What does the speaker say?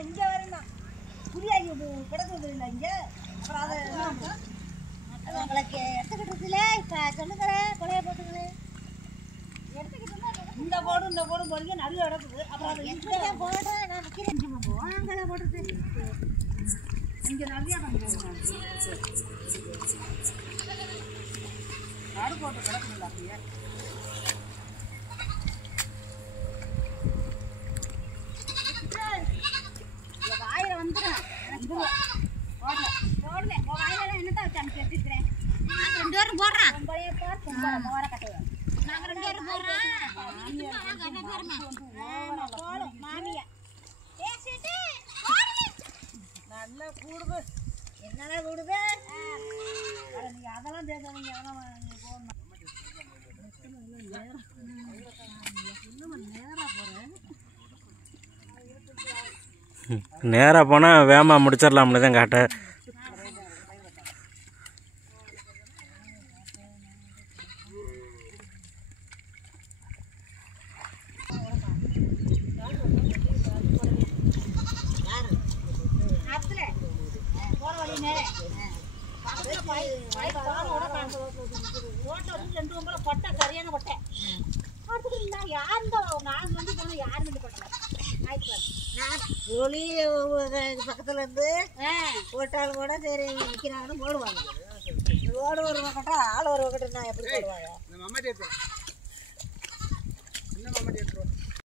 இங்கே வரேன் புரியாங்க கிடக்குது இல்லை இங்கே அப்புறம் அதை உங்களுக்கு எடுத்துக்கிட்டு இப்போ சொல்லுங்களேன் கொலையை போட்டுங்களேன் இந்த போடு போடுங்க நல்ல இடத்துக்கு அப்புறம் அதை எங்கே போட நான் விற்கிறேன் வாங்கலை போடுறது இங்கே நிறையா நாடு போட்டு கிடக்குங்களா அப்படியே வாயில வந்துடும் போடல வாயில என்னதான் வச்சு அனுப்பி எடுத்துக்கிறேன் நாங்கள் 2 பேரும் போடுறோம் மோர கட்டுவோம் நாங்கள் 2 பேரும் போடுறோம் மாமியா பேசிட்டு நல்லா கூடுது என்னென்ன கூடுது நீங்கள் அதெல்லாம் பேசாதீங்க அதெல்லாம் போடணும் நேராக போகிறேன் நேராக போனால் வேகமாக முடிச்சிடலாம்னு தான் காட்ட கொட்டை சரியான கொட்டை யாருந்த நான் வந்து போன யாரும் புளி பக்கத்துல இருந்து போட்டாலும் கூட சரி விற்கிறாங்கன்னு போடுவாங்க ரோடு ஒரு பக்கட்டா ஆள் ஒரு பக்கட்டா எப்படி போடுவாங்க